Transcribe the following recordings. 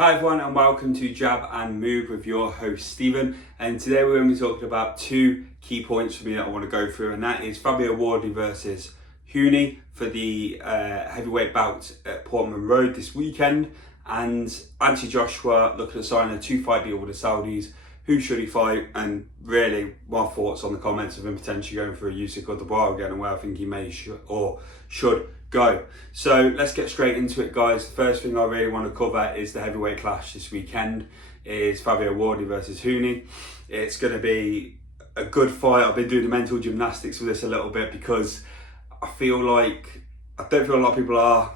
Hi everyone and welcome to Jab and Move with your host Stephen, and today we're going to be talking about two key points for me that I want to go through, and that is Fabio Wardley versus Huni for the heavyweight bout at Portman Road this weekend, and Anthony Joshua looking to sign a 2-fight deal with the Saudis. Who should he fight? And really my thoughts on the comments of him potentially going for a Usyk or Dubois again, and where I think he may should go. So let's get straight into it, guys. The first thing I really want to cover is the heavyweight clash this weekend. Is Fabio Wardley versus Huni. It's going to be a good fight. I've been doing the mental gymnastics for this a little bit because I don't feel a lot of people are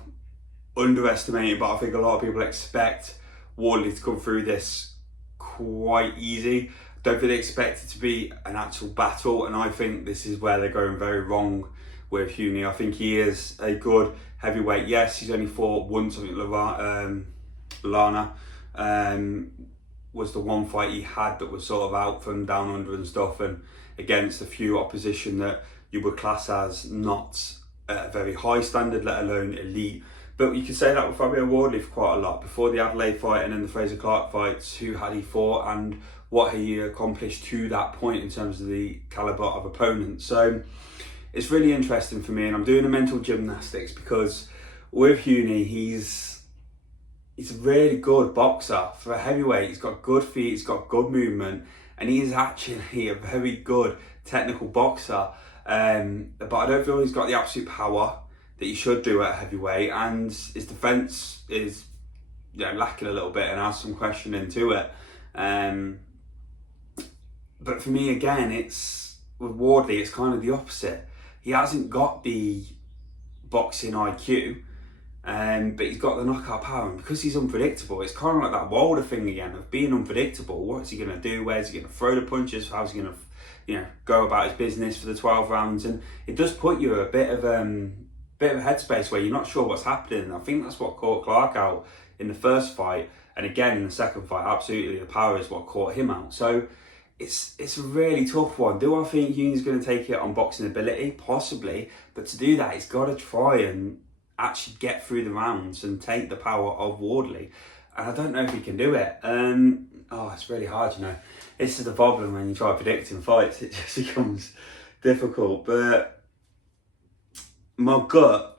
underestimating, but I think a lot of people expect Wardley to come through this quite easy. Don't think they expect it to be an actual battle, and I think this is where they're going very wrong with Huni. I think he is a good heavyweight. Yes, he's only fought once. I think Lana was the one fight he had that was sort of out from down under and stuff, and against a few opposition that you would class as not at a very high standard, let alone elite. But you could say that with Fabio Wardley for quite a lot. Before the Adelaide fight and then the Fraser Clark fights, who had he fought and what he accomplished to that point in terms of the calibre of opponent. So it's really interesting for me, and I'm doing a mental gymnastics because with Huni, he's a really good boxer. For a heavyweight, he's got good feet, he's got good movement, and he is actually a very good technical boxer. But I don't feel he's got the absolute power that he should do at heavyweight, and his defence is lacking a little bit and has some questioning to it. But for me, again, with Wardley, it's kind of the opposite. He hasn't got the boxing IQ, but he's got the knockout power, and because he's unpredictable, it's kind of like that Wilder thing again of being unpredictable. What's he going to do? Where's he going to throw the punches? How's he going to go about his business for the 12 rounds? And it does put you a bit of a headspace where you're not sure what's happening. And I think that's what caught Clark out in the first fight, and again in the second fight. Absolutely, the power is what caught him out. So it's a really tough one. Do I think Huni's going to take it on boxing ability? Possibly, but to do that, he's got to try and actually get through the rounds and take the power of Wardley. And I don't know if he can do it. It's really hard, This is the problem when you try predicting fights. It just becomes difficult. But my gut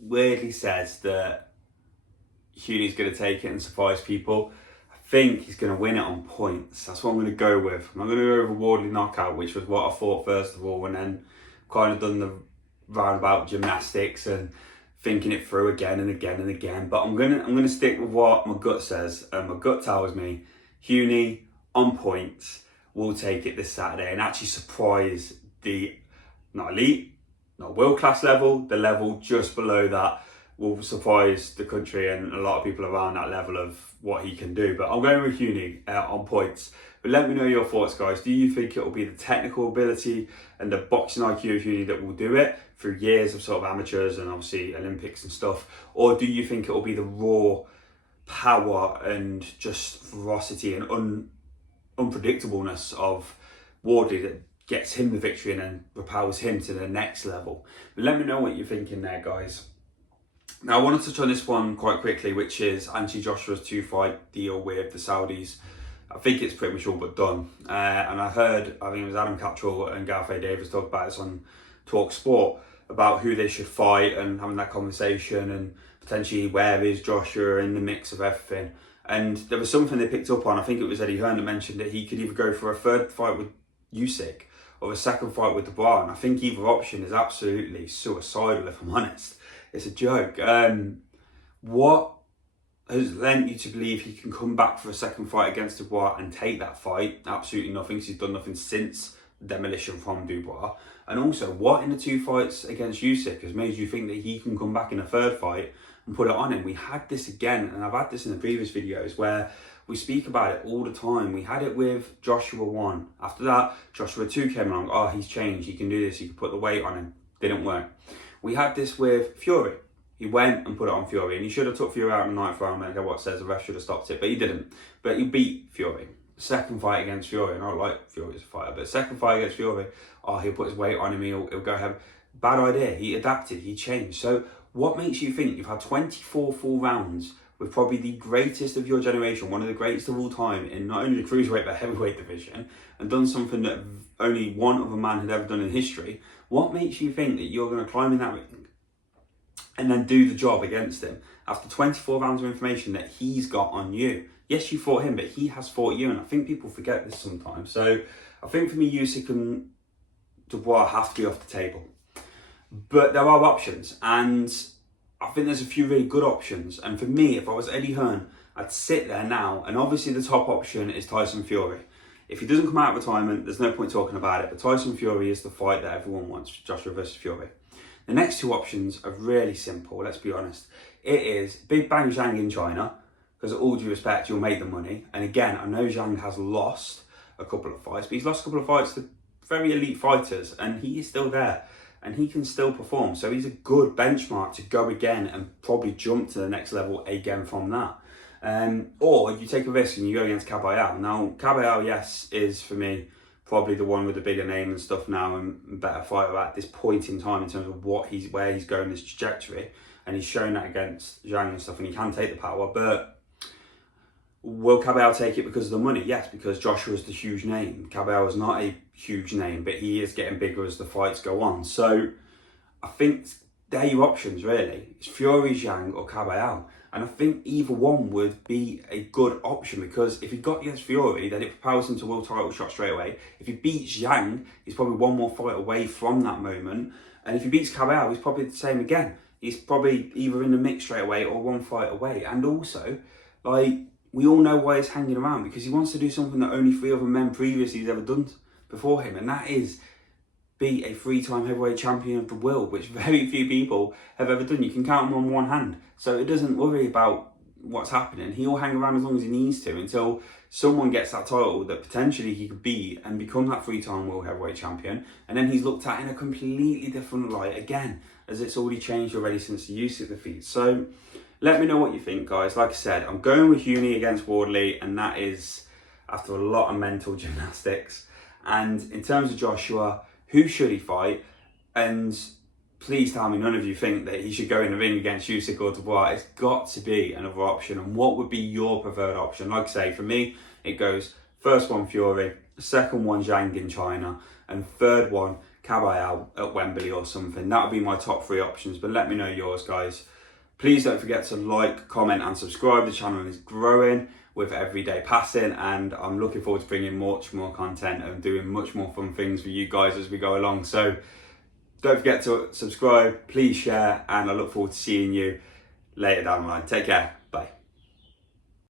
weirdly says that Huni's going to take it and surprise people. I think he's going to win it on points. That's what I'm going to go with. I'm going to go with a Wardley knockout, which was what I thought first of all, and then kind of done the roundabout gymnastics and thinking it through again and again and again. But I'm gonna stick with what my gut says, and my gut tells me Huni on points will take it this Saturday and actually surprise the not elite, not world class level, the level just below that. Will surprise the country and a lot of people around that level of what he can do. But I'm going with Huni on points. But let me know your thoughts, guys. Do you think it will be the technical ability and the boxing IQ of Huni that will do it through years of sort of amateurs and obviously Olympics and stuff? Or do you think it will be the raw power and just ferocity and unpredictableness of Wardley that gets him the victory and then propels him to the next level? But let me know what you're thinking there, guys. Now, I want to touch on this one quite quickly, which is Anthony Joshua's 2-fight deal with the Saudis. I think it's pretty much all but done. And I think it was Adam Cattrall and Gareth A. Davis talk about this on Talk Sport, about who they should fight and having that conversation and potentially where is Joshua in the mix of everything. And there was something they picked up on. I think it was Eddie Hearn that mentioned that he could either go for a third fight with Usyk or a second fight with Dubois. And I think either option is absolutely suicidal, if I'm honest. It's a joke. What has lent you to believe he can come back for a second fight against Dubois and take that fight? Absolutely nothing. He's done nothing since demolition from Dubois. And also, what in the 2 fights against Usyk has made you think that he can come back in a third fight and put it on him? We had this again, and I've had this in the previous videos where we speak about it all the time. We had it with Joshua 1. After that, Joshua 2 came along. Oh, he's changed. He can do this. He can put the weight on him. Didn't work. We had this with Fury. He went and put it on Fury, and he should have took Fury out in the 9th round. I don't care what it says, the ref should have stopped it, but he didn't. But he beat Fury. Second fight against Fury, and I don't like Fury as a fighter, but second fight against Fury, he'll put his weight on him, he'll go ahead. Bad idea. He adapted, he changed. So what makes you think you've had 24 full rounds with probably the greatest of your generation, one of the greatest of all time in not only the cruiserweight but heavyweight division, and done something that only one other man had ever done in history, what makes you think that you're going to climb in that ring and then do the job against him after 24 rounds of information that he's got on you? Yes, you fought him, but he has fought you, and I think people forget this sometimes. So I think for me, Usyk and Dubois have to be off the table. But there are options, and I think there's a few really good options. And for me, if I was Eddie Hearn, I'd sit there now, and obviously the top option is Tyson Fury. If he doesn't come out of retirement, there's no point talking about it, but Tyson Fury is the fight that everyone wants, Joshua versus Fury. The next two options are really simple, let's be honest. It is Big Bang Zhang in China, because all due respect, you'll make the money. And again, I know Zhang has lost a couple of fights, but he's lost a couple of fights to very elite fighters, and he is still there, and he can still perform. So he's a good benchmark to go again and probably jump to the next level again from that. Or you take a risk and you go against Caballero. Now, Caballero, yes, is for me probably the one with the bigger name and stuff now, and better fighter at this point in time in terms of where he's going, this trajectory, and he's shown that against Zhang and stuff, and he can take the power. But will Caballero take it because of the money? Yes, because Joshua's the huge name. Caballero is not a huge name, but he is getting bigger as the fights go on. So I think they're your options, really. It's Fury, Zhang, or Caballero. And I think either one would be a good option, because if he got against Fury, then it propels him to world title shot straight away. If he beats Zhang, he's probably one more fight away from that moment. And if he beats Caballero, he's probably the same again. He's probably either in the mix straight away or one fight away. And also, we all know why he's hanging around, because he wants to do something that only 3 other men previously has ever done before him, and that is be a 3-time heavyweight champion of the world, which very few people have ever done. You can count them on one hand. So it doesn't worry about what's happening. He'll hang around as long as he needs to until someone gets that title that potentially he could beat and become that 3-time world heavyweight champion. And then he's looked at in a completely different light again, as it's already changed already since the Usyk defeat. So let me know what you think, guys. Like I said, I'm going with Huni against Wardley, and that is after a lot of mental gymnastics. And in terms of Joshua, who should he fight? And please tell me none of you think that he should go in the ring against Usyk or Dubois. It's got to be another option. And what would be your preferred option? Like I say, for me, it goes first one Fury, second one Zhang in China, and third one Caballero at Wembley or something. That would be my top 3 options. But let me know yours, guys. Please don't forget to like, comment and subscribe. The channel is growing with every day passing, and I'm looking forward to bringing much more content and doing much more fun things for you guys as we go along. So don't forget to subscribe, please share, and I look forward to seeing you later down the line. Take care.